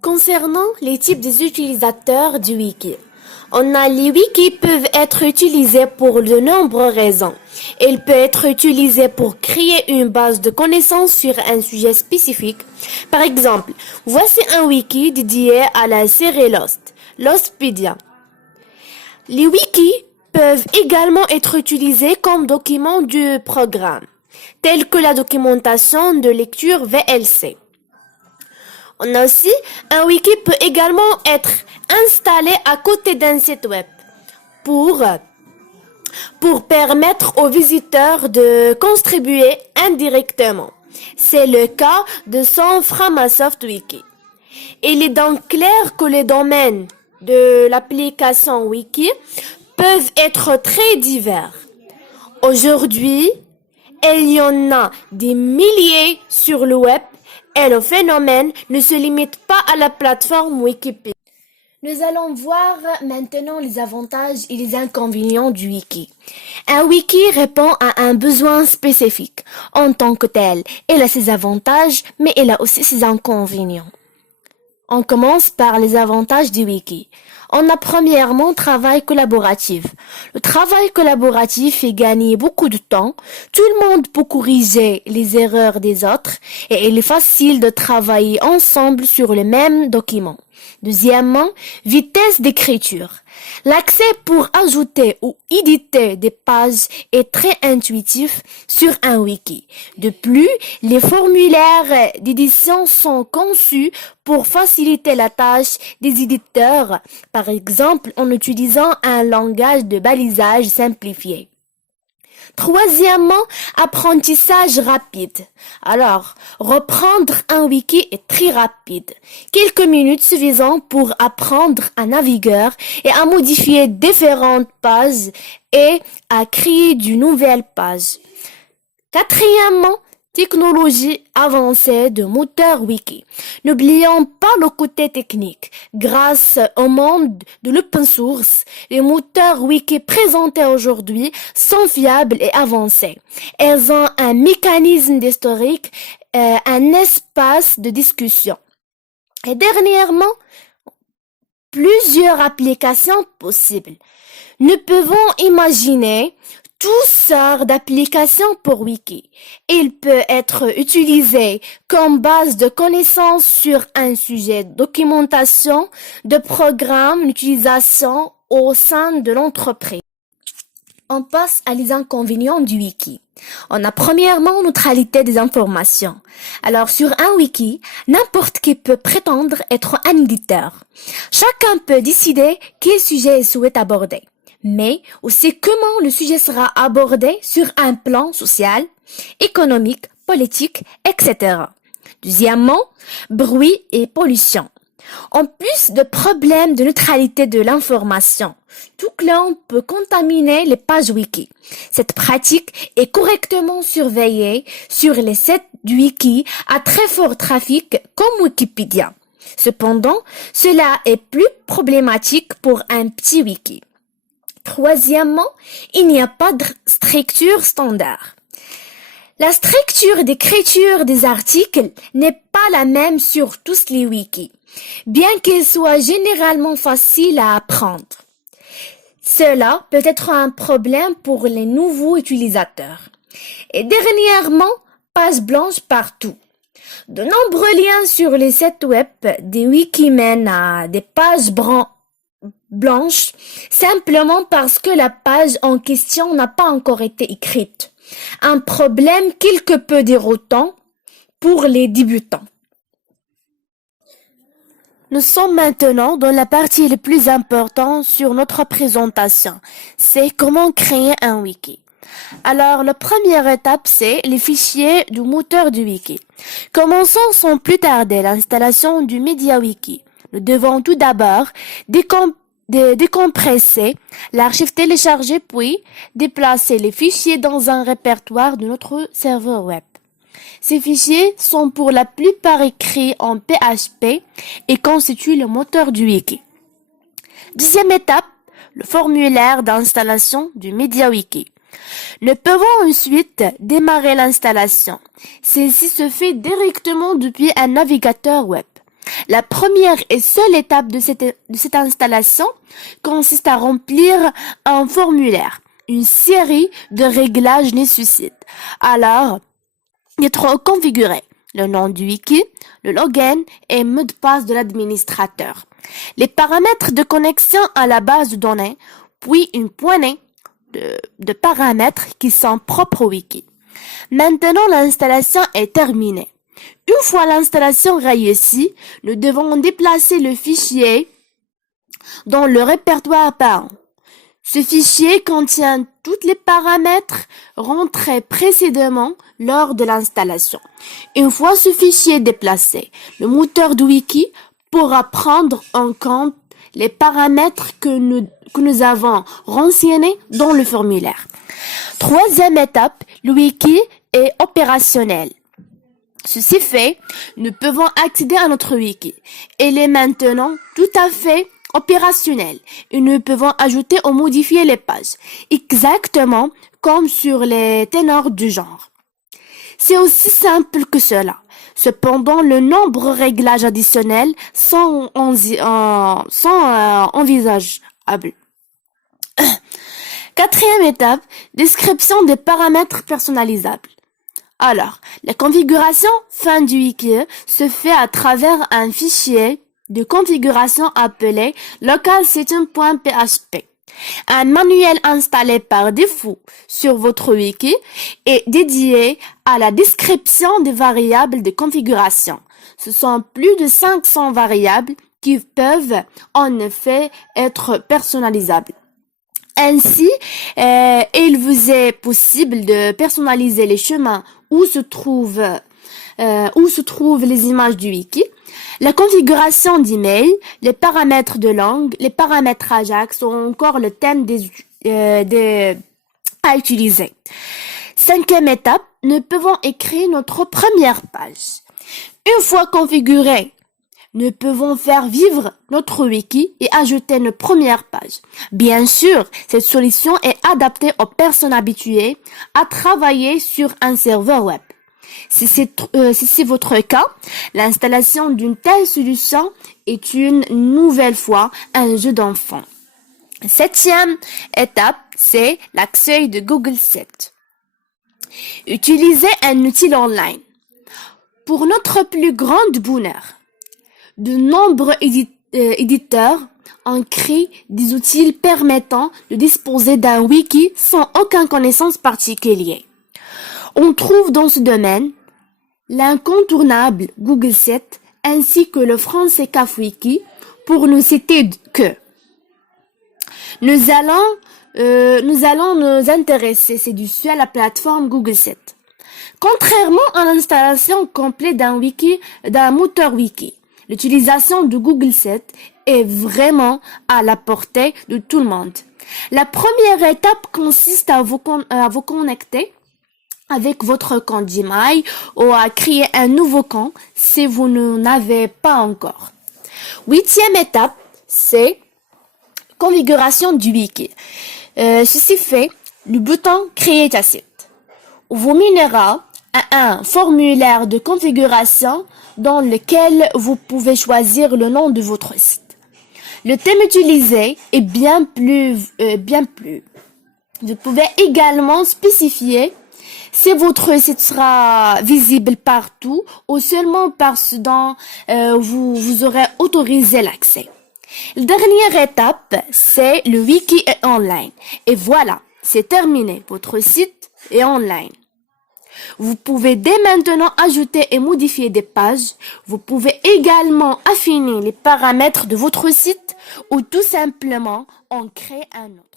Concernant les types des utilisateurs du wiki, les wikis peuvent être utilisés pour de nombreuses raisons. Il peut être utilisé pour créer une base de connaissances sur un sujet spécifique. Par exemple, voici un wiki dédié à la série Lost, Lostpedia. Les wikis peuvent également être utilisés comme documents du programme, tels que la documentation de lecture VLC. On a aussi, un wiki peut également être installé à côté d'un site web pour permettre aux visiteurs de contribuer indirectement. C'est le cas de son Framasoft Wiki. Il est donc clair que les domaines de l'application Wiki peuvent être très divers. Aujourd'hui, il y en a des milliers sur le web et le phénomène ne se limite pas à la plateforme Wikipédia. Nous allons voir maintenant les avantages et les inconvénients du wiki. Un wiki répond à un besoin spécifique en tant que tel. Il a ses avantages, mais il a aussi ses inconvénients. On commence par les avantages du wiki. On a premièrement travail collaboratif. Le travail collaboratif fait gagner beaucoup de temps. Tout le monde peut corriger les erreurs des autres et il est facile de travailler ensemble sur le même document. Deuxièmement, vitesse d'écriture. L'accès pour ajouter ou éditer des pages est très intuitif sur un wiki. De plus, les formulaires d'édition sont conçus pour faciliter la tâche des éditeurs, par exemple en utilisant un langage de balisage simplifié. Troisièmement, apprentissage rapide. Alors, reprendre un wiki est très rapide. Quelques minutes suffisant pour apprendre un navigueur et à modifier différentes pages et à créer de nouvelles pages. Quatrièmement, technologie avancée de moteur wiki. N'oublions pas le côté technique. Grâce au monde de l'open source, les moteurs wiki présentés aujourd'hui sont fiables et avancés. Elles ont un mécanisme d'historique, un espace de discussion. Et dernièrement, plusieurs applications possibles. Nous pouvons imaginer toutes sortes d'applications pour Wiki. Il peut être utilisé comme base de connaissances sur un sujet, documentation, de programme, d'utilisation au sein de l'entreprise. On passe à les inconvénients du wiki. On a premièrement neutralité des informations. Alors sur un wiki, n'importe qui peut prétendre être un éditeur. Chacun peut décider quel sujet il souhaite aborder. Mais aussi comment le sujet sera abordé sur un plan social, économique, politique, etc. Deuxièmement, bruit et pollution. En plus de problèmes de neutralité de l'information, tout clan peut contaminer les pages wiki. Cette pratique est correctement surveillée sur les sites du wiki à très fort trafic comme Wikipédia. Cependant, cela est plus problématique pour un petit wiki. Troisièmement, il n'y a pas de structure standard. La structure d'écriture des articles n'est pas la même sur tous les wikis, bien qu'il soit généralement facile à apprendre. Cela peut être un problème pour les nouveaux utilisateurs. Et dernièrement, page blanche partout. De nombreux liens sur les sites web des wikis mènent à des pages blanches simplement parce que la page en question n'a pas encore été écrite. Un problème quelque peu déroutant pour les débutants. Nous sommes maintenant dans la partie la plus importante sur notre présentation. C'est comment créer un wiki. Alors, la première étape, c'est les fichiers du moteur du wiki. Commençons sans plus tarder l'installation du MediaWiki. Nous devons tout d'abord décompresser l'archive téléchargée puis déplacer les fichiers dans un répertoire de notre serveur web. Ces fichiers sont pour la plupart écrits en PHP et constituent le moteur du wiki. Deuxième étape, le formulaire d'installation du MediaWiki. Nous pouvons ensuite démarrer l'installation. Celle-ci se fait directement depuis un navigateur web. La première et seule étape de cette installation consiste à remplir un formulaire. Une série de réglages nécessite alors d'être configuré. Le nom du wiki, le login et mot de passe de l'administrateur. Les paramètres de connexion à la base de données, puis une poignée de paramètres qui sont propres au wiki. Maintenant, l'installation est terminée. Une fois l'installation réussie, nous devons déplacer le fichier dans le répertoire parent. Ce fichier contient tous les paramètres rentrés précédemment lors de l'installation. Une fois ce fichier déplacé, le moteur du wiki pourra prendre en compte les paramètres que nous avons renseignés dans le formulaire. Troisième étape, le wiki est opérationnel. Ceci fait, nous pouvons accéder à notre wiki. Il est maintenant tout à fait opérationnel et nous pouvons ajouter ou modifier les pages, exactement comme sur les ténors du genre. C'est aussi simple que cela. Cependant, le nombre de réglages additionnels sont envisageables. Quatrième étape, description des paramètres personnalisables. Alors, la configuration fin du wiki se fait à travers un fichier de configuration appelé localsetting.php. Un manuel installé par défaut sur votre wiki est dédié à la description des variables de configuration. Ce sont plus de 500 variables qui peuvent en effet être personnalisables. Ainsi, il vous est possible de personnaliser les chemins où se trouvent les images du wiki, la configuration d'email, les paramètres de langue, les paramètres Ajax ou encore le thème à utiliser. Cinquième étape, nous pouvons écrire notre première page. Une fois configurée, nous pouvons faire vivre notre wiki et ajouter une première page. Bien sûr, cette solution est adaptée aux personnes habituées à travailler sur un serveur web. Si c'est votre cas, l'installation d'une telle solution est une nouvelle fois un jeu d'enfant. Septième étape, c'est l'accès de Google Sites. Utilisez un outil online. Pour notre plus grand bonheur, de nombreux éditeurs ont créé des outils permettant de disposer d'un wiki sans aucune connaissance particulière. On trouve dans ce domaine l'incontournable Google Sites ainsi que le français CAFWiki pour ne citer que. Nous allons nous intéresser dessus à la plateforme Google Sites. Contrairement à l'installation complète d'un moteur wiki, l'utilisation de Google Sites est vraiment à la portée de tout le monde. La première étape consiste à vous connecter avec votre compte Gmail ou à créer un nouveau compte si vous n'en avez pas encore. Huitième étape, c'est configuration du wiki. Ceci fait, le bouton Créer ta site vous mènera à un formulaire de configuration dans lequel vous pouvez choisir le nom de votre site. Le thème utilisé est bien plus. Vous pouvez également spécifier si votre site sera visible partout ou seulement par ce dont vous aurez autorisé l'accès. La dernière étape, c'est le wiki est online. Et voilà, c'est terminé. Votre site est online. Vous pouvez dès maintenant ajouter et modifier des pages. Vous pouvez également affiner les paramètres de votre site ou tout simplement en créer un autre.